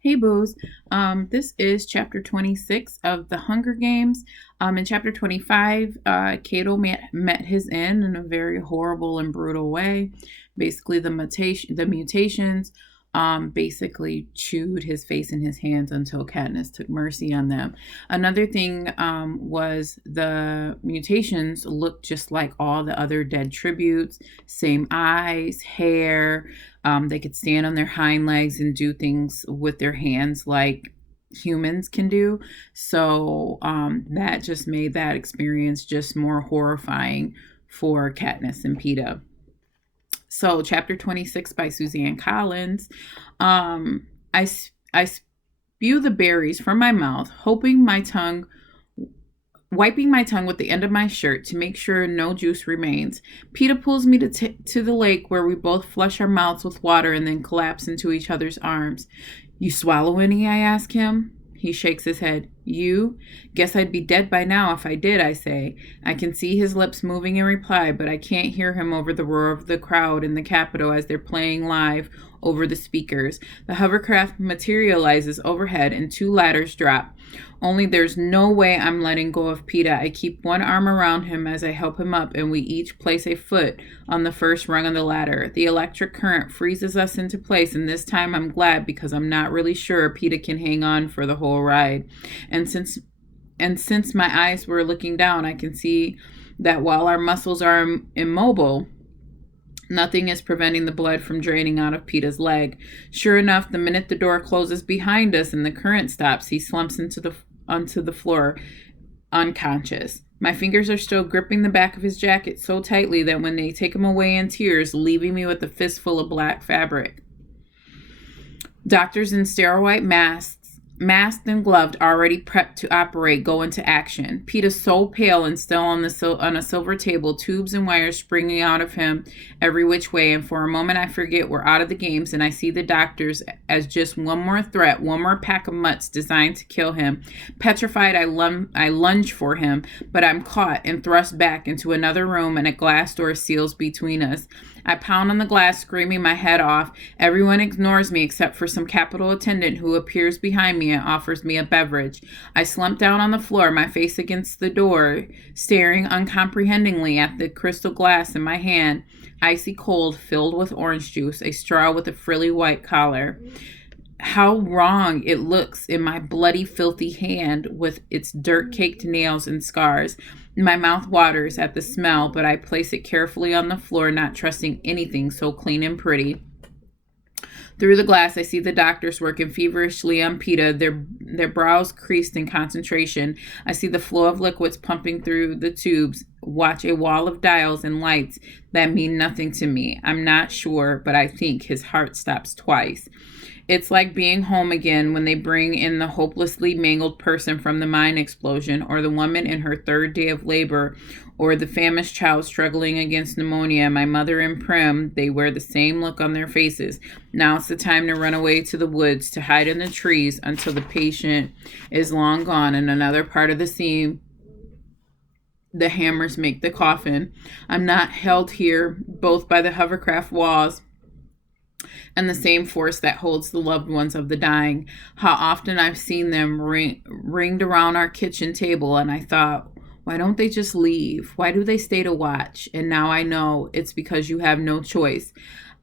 Hey, Booze. This is chapter 26 of The Hunger Games. In chapter 25, Cato met his end in a very horrible and brutal way. Basically, the mutations basically chewed his face and his hands until Katniss took mercy on them. Another thing was the mutations looked just like all the other dead tributes, same eyes, hair. They could stand on their hind legs and do things with their hands like humans can do. So that just made that experience just more horrifying for Katniss and Peeta. So, chapter 26 by Suzanne Collins. I spew the berries from my mouth, wiping my tongue with the end of my shirt to make sure no juice remains. Peeta pulls me to the lake where we both flush our mouths with water and then collapse into each other's arms. You swallow any? I ask him. He shakes his head. You? Guess I'd be dead by now if I did, I say. I can see his lips moving in reply, but I can't hear him over the roar of the crowd in the Capitol as they're playing live over the speakers. The hovercraft materializes overhead and two ladders drop. Only there's no way I'm letting go of Peeta. I keep one arm around him as I help him up, and we each place a foot on the first rung of the ladder. The electric current freezes us into place, and this time I'm glad because I'm not really sure Peeta can hang on for the whole ride. And since my eyes were looking down, I can see that while our muscles are immobile, nothing is preventing the blood from draining out of Peeta's leg. Sure enough, the minute the door closes behind us and the current stops, he slumps onto the floor, unconscious. My fingers are still gripping the back of his jacket so tightly that when they take him away in tears, leaving me with a fistful of black fabric. Doctors in sterile white masks, masked and gloved, already prepped to operate, go into action. Peeta's so pale and still on a silver table, tubes and wires springing out of him every which way, and for a moment I forget we're out of the games and I see the doctors as just one more threat, one more pack of mutts designed to kill him. Petrified, I lunge for him, but I'm caught and thrust back into another room, and a glass door seals between us. I pound on the glass, screaming my head off. Everyone ignores me except for some Capitol attendant who appears behind me and offers me a beverage. I slump down on the floor, my face against the door, staring uncomprehendingly at the crystal glass in my hand, icy cold, filled with orange juice, a straw with a frilly white collar. How wrong it looks in my bloody, filthy hand with its dirt-caked nails and scars. My mouth waters at the smell, but I place it carefully on the floor, not trusting anything so clean and pretty. Through the glass, I see the doctors working feverishly on Peeta, their brows creased in concentration. I see the flow of liquids pumping through the tubes, watch a wall of dials and lights that mean nothing to me. I'm not sure, but I think his heart stops twice. It's like being home again when they bring in the hopelessly mangled person from the mine explosion, or the woman in her third day of labor, or the famished child struggling against pneumonia. My mother and Prim, they wear the same look on their faces. Now it's the time to run away to the woods, to hide in the trees until the patient is long gone. In another part of the scene, the hammers make the coffin. I'm not held here both by the hovercraft walls and the same force that holds the loved ones of the dying. How often I've seen them ringed around our kitchen table, and I thought, why don't they just leave? Why do they stay to watch? And now I know it's because you have no choice.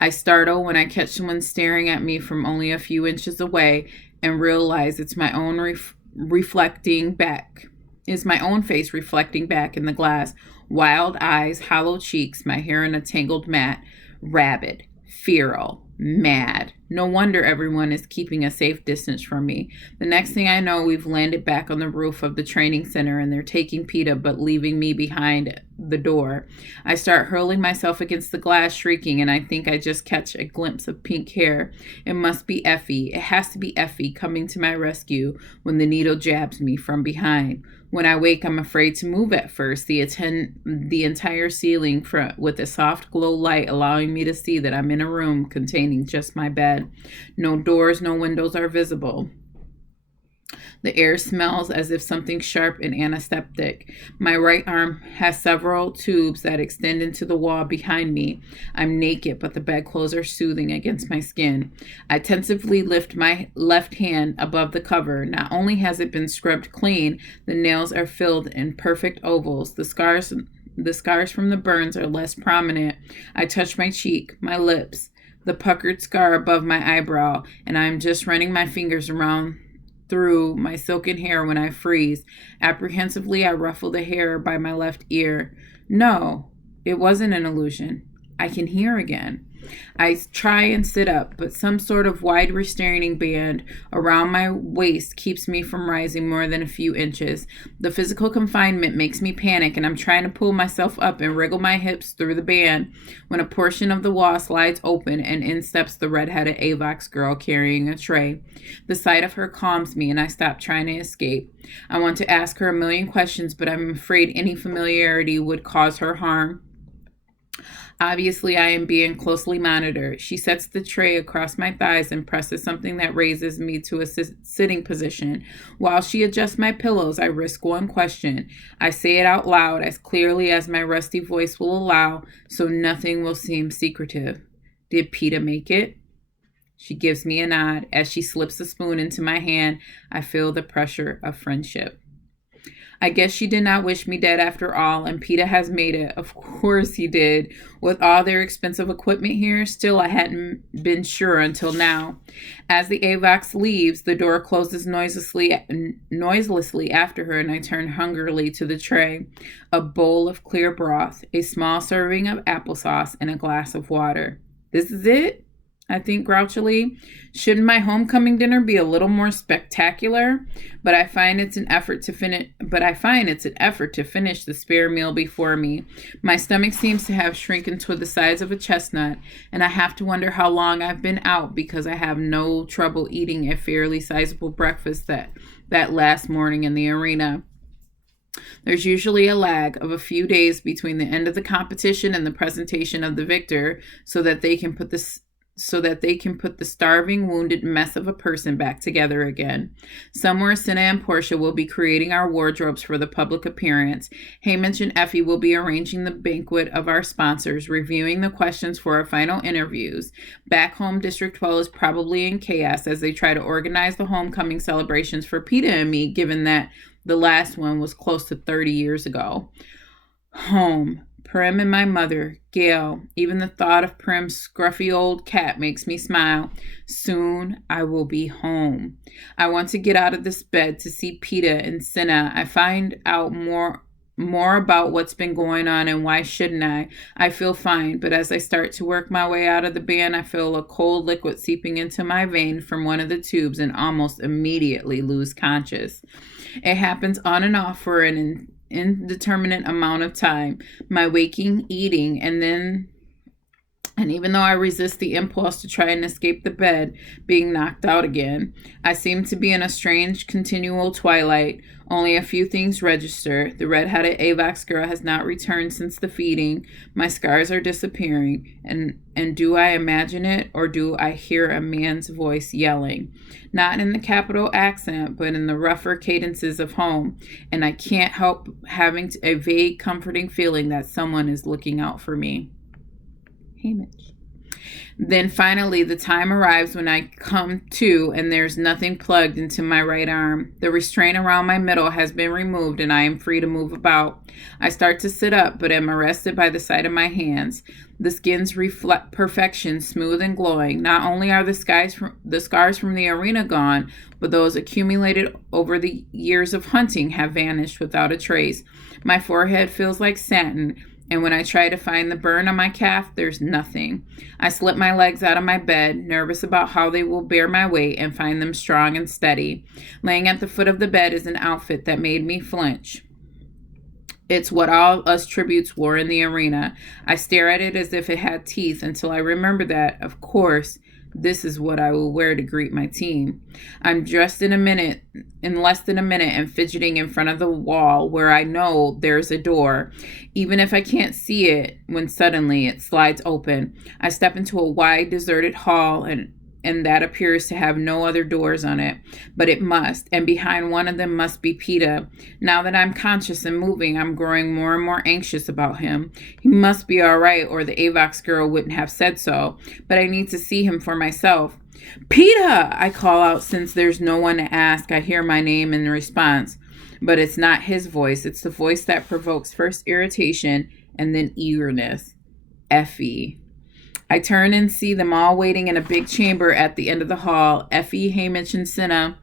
I startle when I catch someone staring at me from only a few inches away and realize it's my own reflecting back. Is my own face reflecting back in the glass. Wild eyes, hollow cheeks, my hair in a tangled mat. Rabid, feral, mad. No wonder everyone is keeping a safe distance from me. The next thing I know, we've landed back on the roof of the training center and they're taking Peeta but leaving me behind the door. I start hurling myself against the glass, shrieking, and I think I just catch a glimpse of pink hair. It must be Effie. It has to be Effie coming to my rescue when the needle jabs me from behind. When I wake, I'm afraid to move at first, the entire ceiling with a soft glow light allowing me to see that I'm in a room containing just my bed. No doors, no windows are visible. The air smells as if something sharp and antiseptic. My right arm has several tubes that extend into the wall behind me. I'm naked, but the bedclothes are soothing against my skin. I tentatively lift my left hand above the cover. Not only has it been scrubbed clean, the nails are filled in perfect ovals. The scars from the burns are less prominent. I touch my cheek, my lips, the puckered scar above my eyebrow, and I am just running my fingers around through my silken hair when I freeze. Apprehensively, I ruffle the hair by my left ear. No, it wasn't an illusion. I can hear again. I try and sit up, but some sort of wide restraining band around my waist keeps me from rising more than a few inches. The physical confinement makes me panic, and I'm trying to pull myself up and wriggle my hips through the band when a portion of the wall slides open and in steps the red-headed AVOX girl carrying a tray. The sight of her calms me, and I stop trying to escape. I want to ask her a million questions, but I'm afraid any familiarity would cause her harm. Obviously, I am being closely monitored. She sets the tray across my thighs and presses something that raises me to a sitting position. While she adjusts my pillows, I risk one question. I say it out loud as clearly as my rusty voice will allow, so nothing will seem secretive. Did PETA make it? She gives me a nod. As she slips a spoon into my hand, I feel the pressure of friendship. I guess she did not wish me dead after all, and PETA has made it. Of course he did. With all their expensive equipment here, still I hadn't been sure until now. As the AVOX leaves, the door closes noiselessly after her, and I turn hungrily to the tray. A bowl of clear broth, a small serving of applesauce, and a glass of water. This is it? I think grouchily. Shouldn't my homecoming dinner be a little more spectacular? But I find it's an effort to finish the spare meal before me. My stomach seems to have shrunken to the size of a chestnut, and I have to wonder how long I've been out because I have no trouble eating a fairly sizable breakfast that last morning in the arena. There's usually a lag of a few days between the end of the competition and the presentation of the victor so that they can put the starving, wounded mess of a person back together again. Somewhere, Cinna and Portia will be creating our wardrobes for the public appearance. Hamish and Effie will be arranging the banquet of our sponsors, reviewing the questions for our final interviews. Back home, District 12 is probably in chaos as they try to organize the homecoming celebrations for PETA and me, given that the last one was close to 30 years ago. Home. Prim and my mother, Gail. Even the thought of Prim's scruffy old cat makes me smile. Soon I will be home. I want to get out of this bed to see PETA and Cinna. I find out more about what's been going on and why shouldn't I? I feel fine, but as I start to work my way out of the band, I feel a cold liquid seeping into my vein from one of the tubes and almost immediately lose conscious. It happens on and off for an indeterminate amount of time, my waking, eating, and even though I resist the impulse to try and escape the bed, being knocked out again, I seem to be in a strange, continual twilight. Only a few things register. The red-headed AVOX girl has not returned since the feeding. My scars are disappearing. And do I imagine it, or do I hear a man's voice yelling? Not in the capital accent, but in the rougher cadences of home. And I can't help having a vague, comforting feeling that someone is looking out for me. Hamish. Then finally the time arrives when I come to and there's nothing plugged into my right arm. The restraint around my middle has been removed and I am free to move about. I start to sit up but am arrested by the sight of my hands. The skin's reflect perfection, smooth and glowing. Not only are the scars from the arena gone, but those accumulated over the years of hunting have vanished without a trace. My forehead feels like satin, and when I try to find the burn on my calf, there's nothing. I slip my legs out of my bed, nervous about how they will bear my weight, and find them strong and steady. Laying at the foot of the bed is an outfit that made me flinch. It's what all us tributes wore in the arena. I stare at it as if it had teeth until I remember that, of course, this is what I will wear to greet my team. I'm dressed in less than a minute, and fidgeting in front of the wall where I know there's a door, even if I can't see it when suddenly it slides open. I step into a wide, deserted hall, and and that appears to have no other doors on it. But it must, and behind one of them must be PETA. Now that I'm conscious and moving, I'm growing more and more anxious about him. He must be all right, or the AVOX girl wouldn't have said so. But I need to see him for myself. PETA! I call out. Since there's no one to ask, I hear my name in response. But it's not his voice. It's the voice that provokes first irritation and then eagerness. Effie. I turn and see them all waiting in a big chamber at the end of the hall. Effie, Hamish, and Cinna.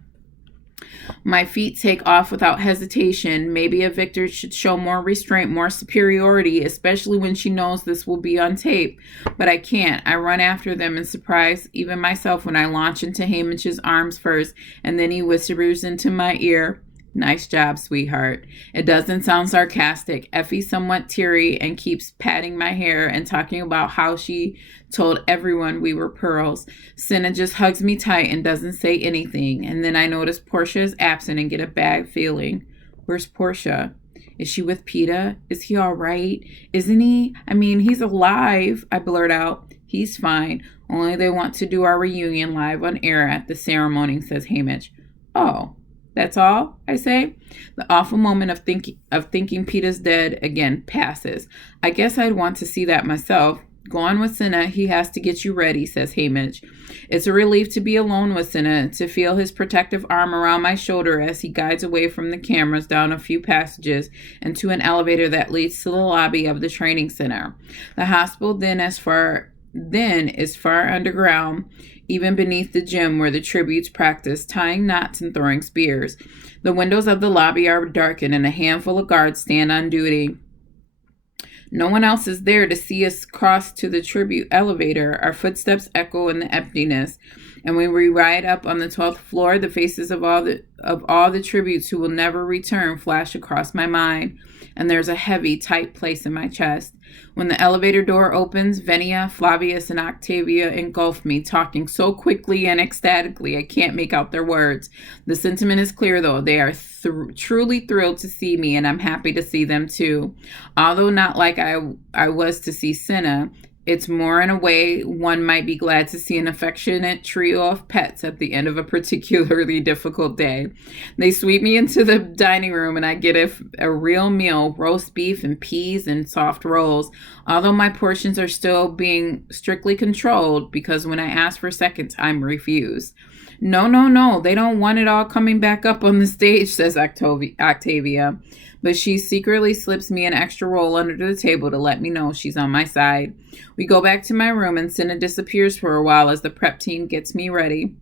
My feet take off without hesitation. Maybe a victor should show more restraint, more superiority, especially when she knows this will be on tape. But I can't. I run after them and surprise even myself when I launch into Hamish's arms first, and then he whispers into my ear, "Nice job, sweetheart." It doesn't sound sarcastic. Effie's somewhat teary and keeps patting my hair and talking about how she told everyone we were pearls. Cinna just hugs me tight and doesn't say anything. And then I notice Portia is absent and get a bad feeling. Where's Portia? Is she with PETA? Is he all right? Isn't he? I mean, he's alive, I blurt out. He's fine. Only they want to do our reunion live on air at the ceremony, says Hamish. Oh. That's all, I say. The awful moment of thinking PETA's dead again passes. I guess I'd want to see that myself. Go on with Cinna. He has to get you ready, says Hamish. It's a relief to be alone with Cinna, to feel his protective arm around my shoulder as he guides away from the cameras down a few passages and to an elevator that leads to the lobby of the training center. The hospital then is far underground, even beneath the gym where the tributes practice tying knots and throwing spears. The windows of the lobby are darkened and a handful of guards stand on duty. No one else is there to see us cross to the tribute elevator. Our footsteps echo in the emptiness. And when we ride up on the 12th floor, the faces of all the tributes who will never return flash across my mind. And there's a heavy, tight place in my chest. When the elevator door opens, Venia, Flavius, and Octavia engulf me, talking so quickly and ecstatically I can't make out their words. The sentiment is clear, though. They are truly thrilled to see me, and I'm happy to see them, too. Although not like I was to see Cinna, it's more in a way one might be glad to see an affectionate trio of pets at the end of a particularly difficult day. They sweep me into the dining room and I get a real meal, roast beef and peas and soft rolls, although my portions are still being strictly controlled because when I ask for seconds, I'm refused. No, they don't want it all coming back up on the stage, says Octavia. But she secretly slips me an extra roll under the table to let me know she's on my side. We go back to my room and Cinna disappears for a while as the prep team gets me ready.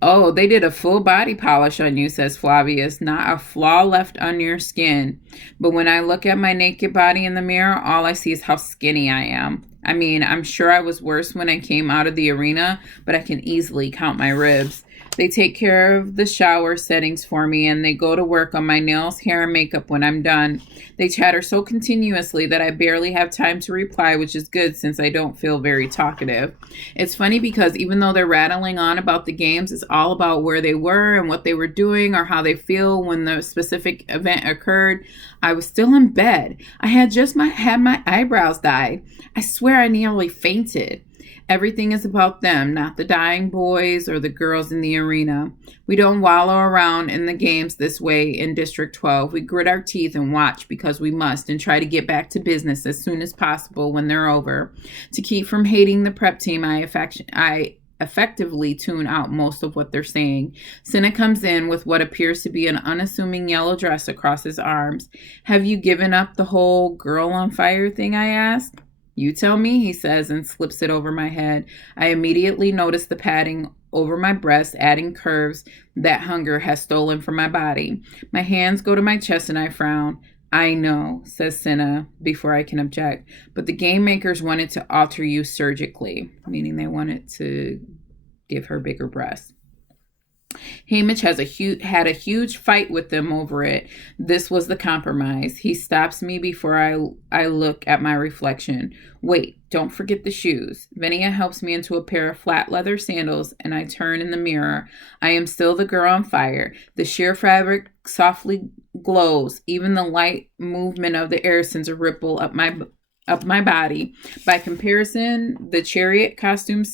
Oh, they did a full body polish on you, says Flavius. Not a flaw left on your skin. But when I look at my naked body in the mirror, all I see is how skinny I am. I mean, I'm sure I was worse when I came out of the arena, but I can easily count my ribs. They take care of the shower settings for me, and they go to work on my nails, hair, and makeup when I'm done. They chatter so continuously that I barely have time to reply, which is good since I don't feel very talkative. It's funny because even though they're rattling on about the games, it's all about where they were and what they were doing or how they feel when the specific event occurred. I was still in bed. I had just had my eyebrows dyed. I swear I nearly fainted. Everything is about them, not the dying boys or the girls in the arena. We don't wallow around in the games this way in District 12. We grit our teeth and watch because we must and try to get back to business as soon as possible when they're over. To keep from hating the prep team, I effectively tune out most of what they're saying. Cinna comes in with what appears to be an unassuming yellow dress across his arms. Have you given up the whole girl on fire thing, I ask? You tell me, he says, and slips it over my head. I immediately notice the padding over my breast, adding curves that hunger has stolen from my body. My hands go to my chest and I frown. I know, says Cinna, before I can object, but the game makers wanted to alter you surgically, meaning they wanted to give her bigger breasts. Hamish had a huge fight with them over it. This was the compromise. He stops me before I look at my reflection. Wait, don't forget the shoes. Venia helps me into a pair of flat leather sandals, and I turn in the mirror. I am still the girl on fire. The sheer fabric softly glows. Even the light movement of the air sends a ripple up my body. By comparison, the chariot costume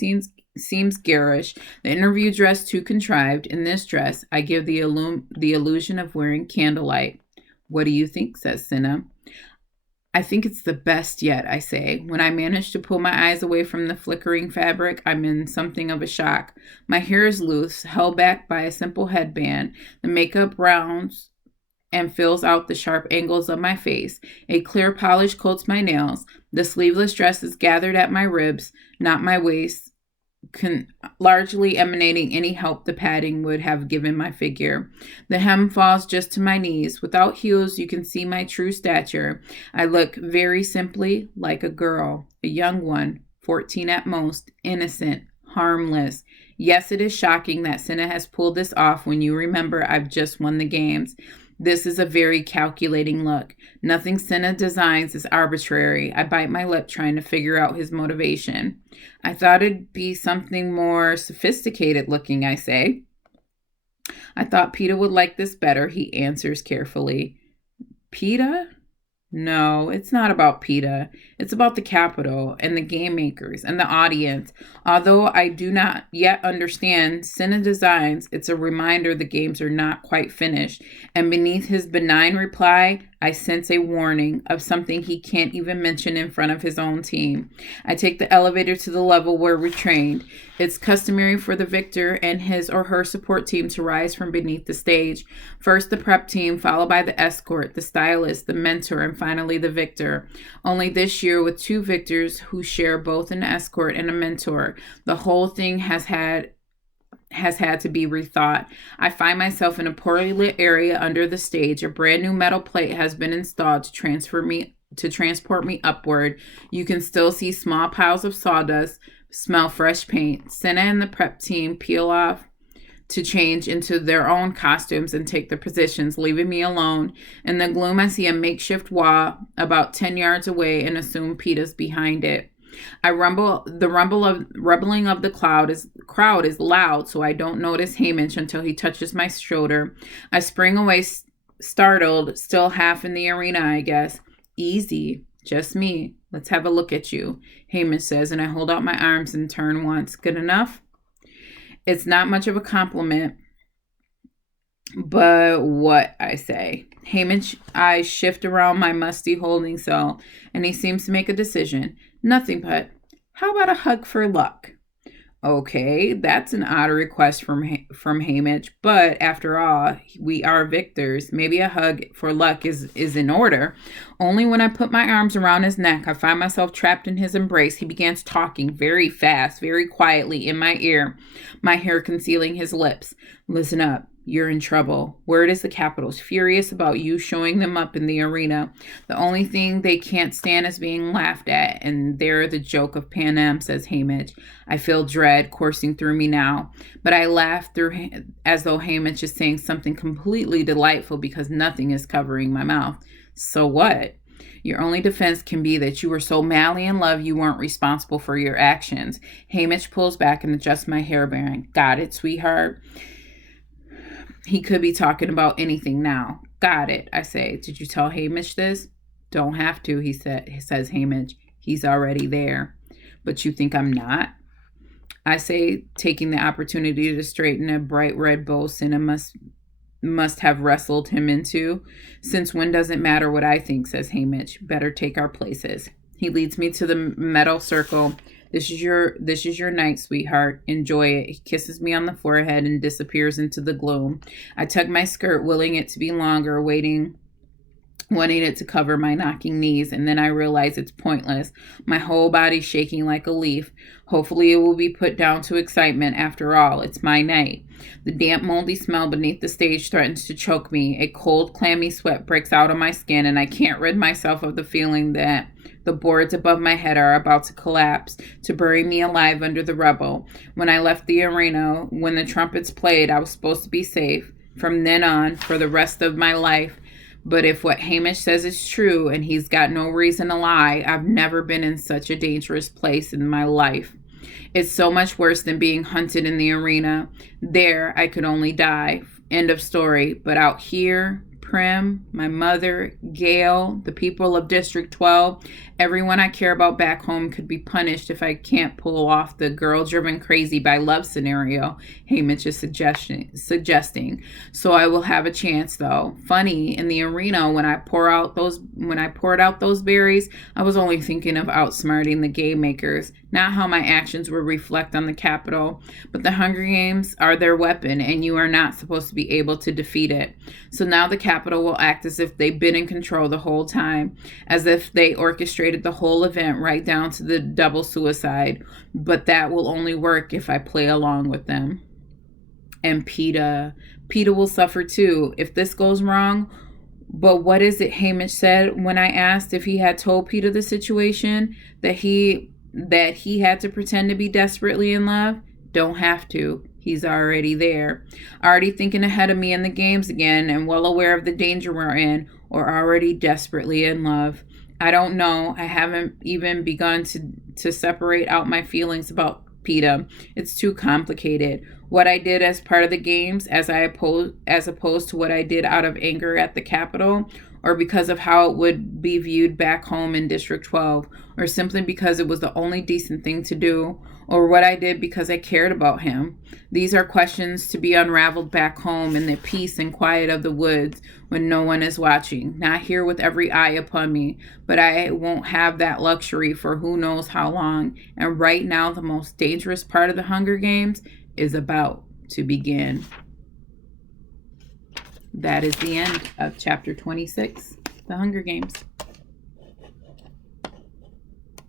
seems garish. The interview dress too contrived. In this dress, I give the illusion of wearing candlelight. What do you think? Says Cinna. I think it's the best yet, I say. When I manage to pull my eyes away from the flickering fabric, I'm in something of a shock. My hair is loose, held back by a simple headband. The makeup rounds and fills out the sharp angles of my face. A clear polish coats my nails. The sleeveless dress is gathered at my ribs, not my waist, largely emanating any help the padding would have given my figure. The hem falls just to my knees. Without heels, you can see my true stature. I look very simply like a girl, a young one, 14 at most, innocent, harmless. Yes, it is shocking that Cinna has pulled this off when you remember I've just won the games. This is a very calculating look. Nothing Cinna designs is arbitrary. I bite my lip trying to figure out his motivation. I thought it'd be something more sophisticated looking, I say. I thought Peeta would like this better, he answers carefully. Peeta? No, it's not about Peeta. It's about the Capitol and the game makers and the audience. Although I do not yet understand Cinna designs, it's a reminder the games are not quite finished. And beneath his benign reply, I sense a warning of something he can't even mention in front of his own team. I take the elevator to the level where we're trained. It's customary for the victor and his or her support team to rise from beneath the stage. First the prep team, followed by the escort, the stylist, the mentor, and finally the victor. Only this year with two victors who share both an escort and a mentor. The whole thing has had to be rethought. I find myself in a poorly lit area under the stage. A brand new metal plate has been installed to transport me upward. You can still see small piles of sawdust, smell fresh paint. Cinna and the prep team peel off to change into their own costumes and take their positions, leaving me alone. In the gloom, I see a makeshift wall about 10 yards away and assume Peeta's behind it. The rumbling of the crowd is loud, so I don't notice Hamish until he touches my shoulder. I spring away, startled, still half in the arena, I guess. Easy, just me. Let's have a look at you, Hamish says, and I hold out my arms and turn once. Good enough? It's not much of a compliment, but what, I say. Hamish eyes shift around my musty holding cell, and he seems to make a decision. Nothing but, how about a hug for luck? Okay, that's an odd request from Hamish, but after all, we are victors. Maybe a hug for luck is in order. Only when I put my arms around his neck, I find myself trapped in his embrace. He begins talking very fast, very quietly in my ear, my hair concealing his lips. Listen up. You're in trouble. Word is the Capitol's furious about you showing them up in the arena. The only thing they can't stand is being laughed at, and they're the joke of Pan Am, says Hamish. I feel dread coursing through me now, but I laugh through as though Hamish is saying something completely delightful because nothing is covering my mouth. So what? Your only defense can be that you were so madly in love you weren't responsible for your actions. Hamish pulls back and adjusts my hairband. Got it, sweetheart? He could be talking about anything now. Got it, I say. Did you tell Hamish this? Don't have to, says Hamish. He's already there. But you think I'm not? I say, taking the opportunity to straighten a bright red bow Cinna must have wrestled him into. Since when does it matter what I think, says Hamish. Better take our places. He leads me to the metal circle. This is your night, sweetheart. Enjoy it. He kisses me on the forehead and disappears into the gloom. I tug my skirt, willing it to be longer, wanting it to cover my knocking knees, and then I realize it's pointless. My whole body's shaking like a leaf. Hopefully it will be put down to excitement. After all, it's my night. The damp, moldy smell beneath the stage threatens to choke me. A cold, clammy sweat breaks out on my skin, and I can't rid myself of the feeling that the boards above my head are about to collapse, to bury me alive under the rubble. When I left the arena, when the trumpets played, I was supposed to be safe. From then on, for the rest of my life. But if what Hamish says is true, and he's got no reason to lie, I've never been in such a dangerous place in my life. It's so much worse than being hunted in the arena. There, I could only die. End of story. But out here, Prim, my mother, Gail, the people of District 12, everyone I care about back home could be punished if I can't pull off the girl driven crazy by love scenario Haymitch is suggesting. So I will have a chance though. Funny, in the arena when I poured out those berries, I was only thinking of outsmarting the game makers, not how my actions will reflect on the Capitol. But the Hunger Games are their weapon, and you are not supposed to be able to defeat it. So now the Capitol will act as if they've been in control the whole time, as if they orchestrated the whole event right down to the double suicide. But that will only work if I play along with them. And PETA will suffer too if this goes wrong. But what is it Haymitch said when I asked if he had told PETA the situation, that he had to pretend to be desperately in love? Don't have to. He's already there. Already thinking ahead of me in the games again and well aware of the danger we're in, or already desperately in love. I don't know. I haven't even begun to separate out my feelings about PETA. It's too complicated. What I did as part of the games as opposed to what I did out of anger at the Capitol, or because of how it would be viewed back home in District 12, or simply because it was the only decent thing to do, or what I did because I cared about him. These are questions to be unraveled back home in the peace and quiet of the woods when no one is watching, not here with every eye upon me, but I won't have that luxury for who knows how long. And right now, the most dangerous part of the Hunger Games is about to begin. That is the end of chapter 26, The Hunger Games.